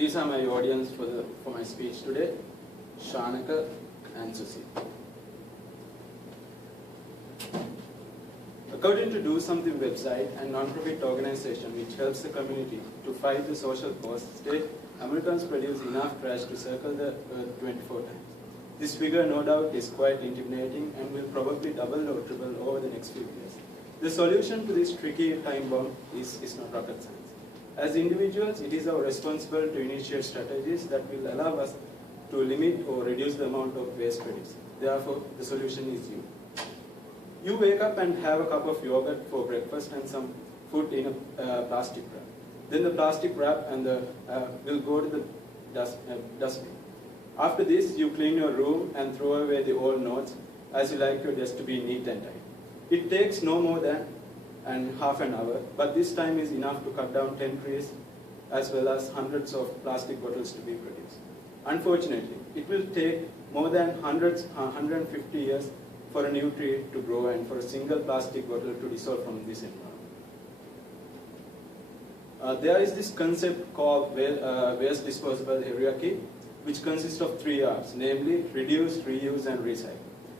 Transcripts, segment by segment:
these are my audience for my speech today, Shanaka and Susi. According to Do Something website and non-profit organization which helps the community to fight the social cause, state Americans produce enough trash to circle the earth 24 times. This figure no doubt is quite intimidating and will probably double or triple over the next few years. The solution to this tricky time bomb is not rocket science. As individuals, it is our responsibility to initiate strategies that will allow us to limit or reduce the amount of waste produced. Therefore, the solution is you. You wake up and have a cup of yogurt for breakfast and some food in a plastic wrap. Then the plastic wrap and will go to the dustbin. After this, you clean your room and throw away the old notes as you like your desk to be neat and tidy. It takes no more than half an hour, but this time is enough to cut down 10 trees as well as hundreds of plastic bottles to be produced. Unfortunately, it will take more than 150 years for a new tree to grow and for a single plastic bottle to dissolve from this environment. There is this concept called waste disposable hierarchy, which consists of 3 R's, namely reduce, reuse, and recycle.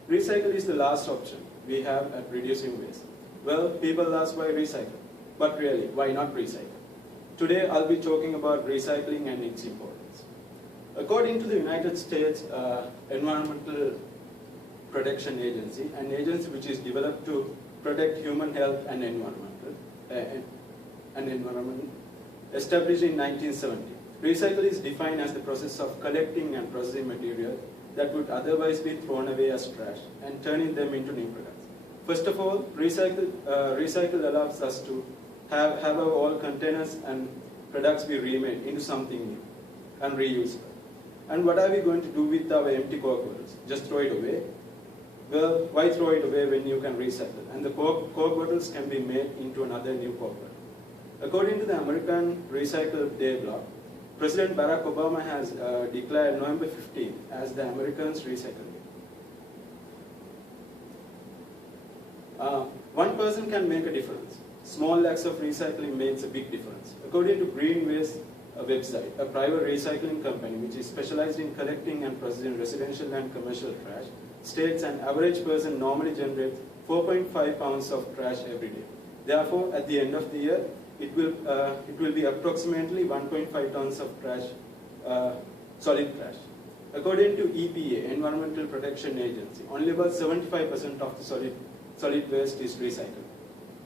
Recycle is the last option we have at reducing waste. Well, people ask why recycle, but really, why not recycle? Today, I'll be talking about recycling and its importance. According to the United States Environmental Protection Agency, an agency which is developed to protect human health and environment, established in 1970. Recycle is defined as the process of collecting and processing material that would otherwise be thrown away as trash and turning them into new products. First of all, recycle allows us to have our old containers and products be remade into something new and reusable. And what are we going to do with our empty Coke bottles? Just throw it away? Well, why throw it away when you can recycle? And the Coke bottles can be made into another new Coke bottle. According to the American Recycle Day blog, President Barack Obama has declared November 15 as the Americans' Recycle Day. One person can make a difference. Small acts of recycling makes a big difference. According to Green Waste website, a private recycling company which is specialized in collecting and processing residential and commercial trash, states an average person normally generates 4.5 pounds of trash every day. Therefore, at the end of the year, it will be approximately 1.5 tons of trash, solid trash. According to EPA, Environmental Protection Agency, only about 75% of the solid waste is recycled.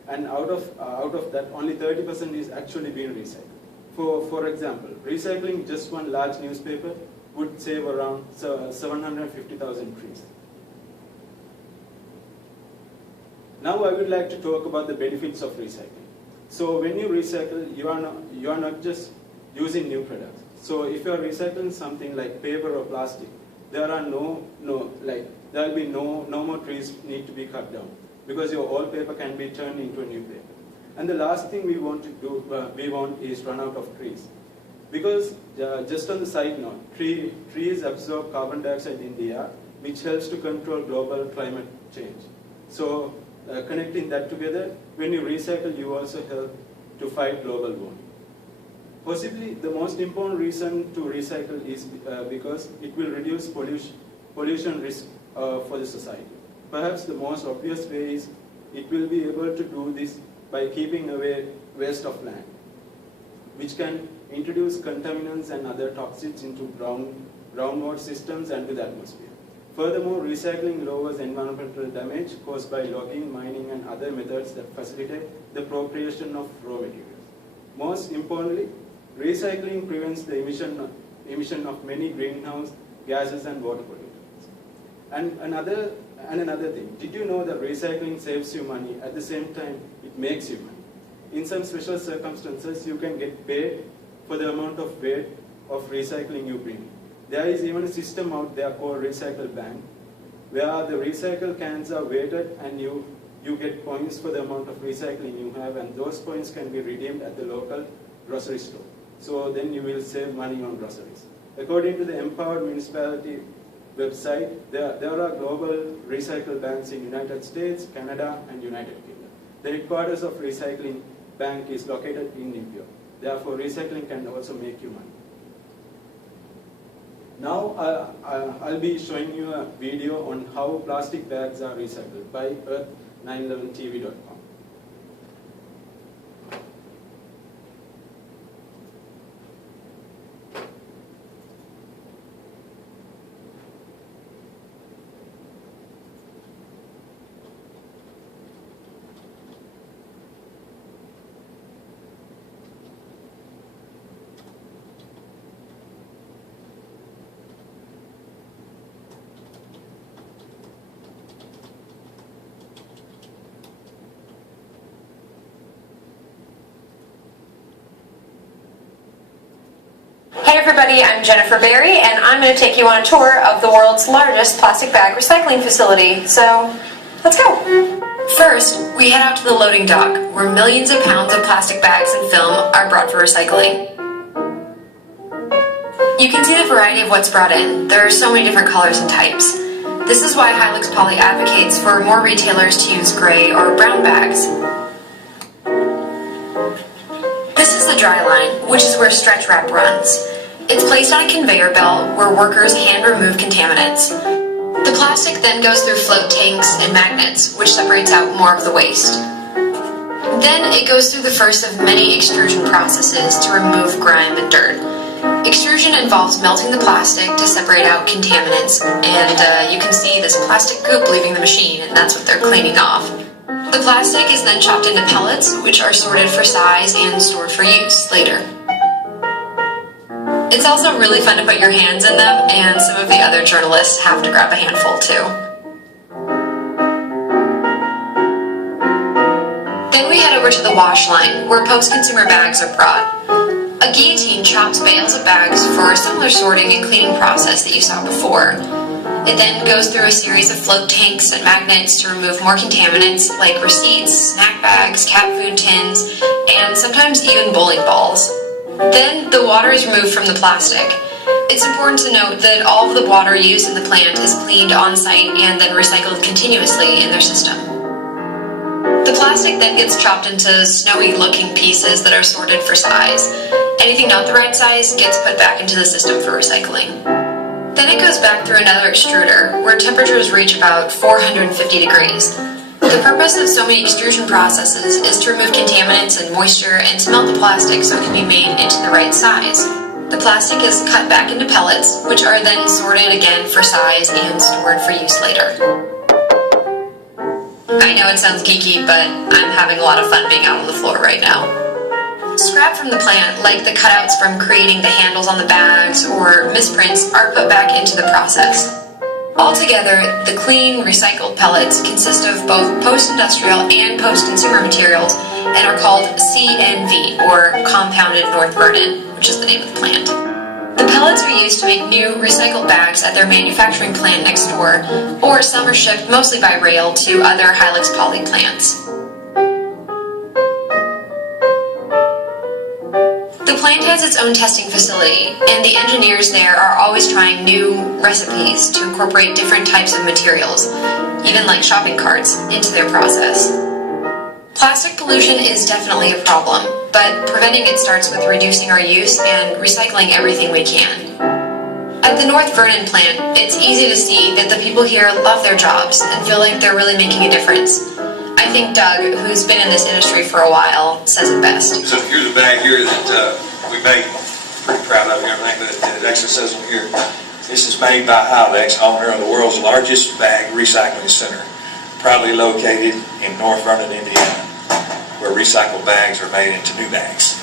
And out of that, only 30% is actually being recycled. For example, recycling just one large newspaper would save around 750,000 trees. Now I would like to talk about the benefits of recycling. So when you recycle, you are not just using new products. So if you are recycling something like paper or plastic, there will be no more trees need to be cut down because your old paper can be turned into a new paper. And the last thing we want is run out of trees. Because just on the side note, trees absorb carbon dioxide in the air, which helps to control global climate change. So connecting that together, when you recycle, you also help to fight global warming. Possibly the most important reason to recycle is because it will reduce pollution risk for the society. Perhaps the most obvious way is it will be able to do this by keeping away waste of land, which can introduce contaminants and other toxins into groundwater systems and to the atmosphere. Furthermore, recycling lowers environmental damage caused by logging, mining, and other methods that facilitate the appropriation of raw materials. Most importantly, recycling prevents the emission of many greenhouse gases and water pollutants. And another thing, did you know that recycling saves you money, at the same time it makes you money? In some special circumstances, you can get paid for the amount of weight of recycling you bring. There is even a system out there called Recycle Bank, where the recycled cans are weighted and you get points for the amount of recycling you have, and those points can be redeemed at the local grocery store. So then you will save money on groceries. According to the Empowered Municipality website, there are global recycle banks in United States, Canada, and United Kingdom. The headquarters of Recycling Bank is located in New York. Therefore, recycling can also make you money. Now I'll be showing you a video on how plastic bags are recycled by earth911tv.com. Hey everybody, I'm Jennifer Berry, and I'm going to take you on a tour of the world's largest plastic bag recycling facility. So, let's go! First, we head out to the loading dock, where millions of pounds of plastic bags and film are brought for recycling. You can see the variety of what's brought in. There are so many different colors and types. This is why Hilux Poly advocates for more retailers to use gray or brown bags. This is the dry line, which is where stretch wrap runs. It's placed on a conveyor belt where workers hand remove contaminants. The plastic then goes through float tanks and magnets, which separates out more of the waste. Then it goes through the first of many extrusion processes to remove grime and dirt. Extrusion involves melting the plastic to separate out contaminants, and you can see this plastic goop leaving the machine, and that's what they're cleaning off. The plastic is then chopped into pellets, which are sorted for size and stored for use later. It's also really fun to put your hands in them, and some of the other journalists have to grab a handful too. Then we head over to the wash line, where post-consumer bags are brought. A guillotine chops bales of bags for a similar sorting and cleaning process that you saw before. It then goes through a series of float tanks and magnets to remove more contaminants like receipts, snack bags, cat food tins, and sometimes even bowling balls. Then the water is removed from the plastic. It's important to note that all of the water used in the plant is cleaned on-site and then recycled continuously in their system. The plastic then gets chopped into snowy-looking pieces that are sorted for size. Anything not the right size gets put back into the system for recycling. Then it goes back through another extruder, where temperatures reach about 450 degrees. The purpose of so many extrusion processes is to remove contaminants and moisture and to melt the plastic so it can be made into the right size. The plastic is cut back into pellets, which are then sorted again for size and stored for use later. I know it sounds geeky, but I'm having a lot of fun being out on the floor right now. Scrap from the plant, like the cutouts from creating the handles on the bags or misprints, are put back into the process. Altogether, the clean, recycled pellets consist of both post-industrial and post-consumer materials and are called CNV, or Compounded North Vernon, which is the name of the plant. The pellets are used to make new recycled bags at their manufacturing plant next door, or some are shipped mostly by rail to other Hilux Poly plants. The plant has its own testing facility, and the engineers there are always trying new recipes to incorporate different types of materials, even like shopping carts, into their process. Plastic pollution is definitely a problem, but preventing it starts with reducing our use and recycling everything we can. At the North Vernon plant, it's easy to see that the people here love their jobs and feel like they're really making a difference. I think Doug, who's been in this industry for a while, says it best. So here's a bag here that we made. Pretty proud of it and everything, but it actually says on here, this is made by Hilux, owner of the world's largest bag recycling center, proudly located in North Vernon, Indiana, where recycled bags are made into new bags.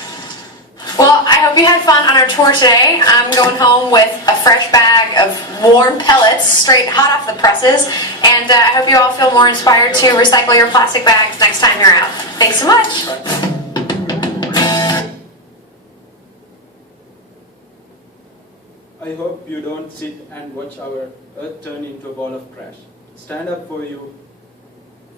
Well, I hope you had fun on our tour today. I'm going home with a fresh bag of warm pellets, straight hot off the presses, and I hope you all feel more inspired to recycle your plastic bags next time you're out. Thanks so much. I hope you don't sit and watch our earth turn into a ball of trash. Stand up for you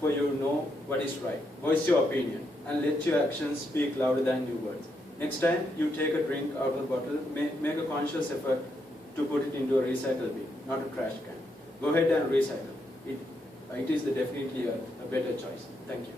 know what is right. Voice your opinion and let your actions speak louder than your words. Next time you take a drink out of a bottle, make a conscious effort to put it into a recycle bin, not a trash can. Go ahead and recycle. It is definitely a better choice. Thank you.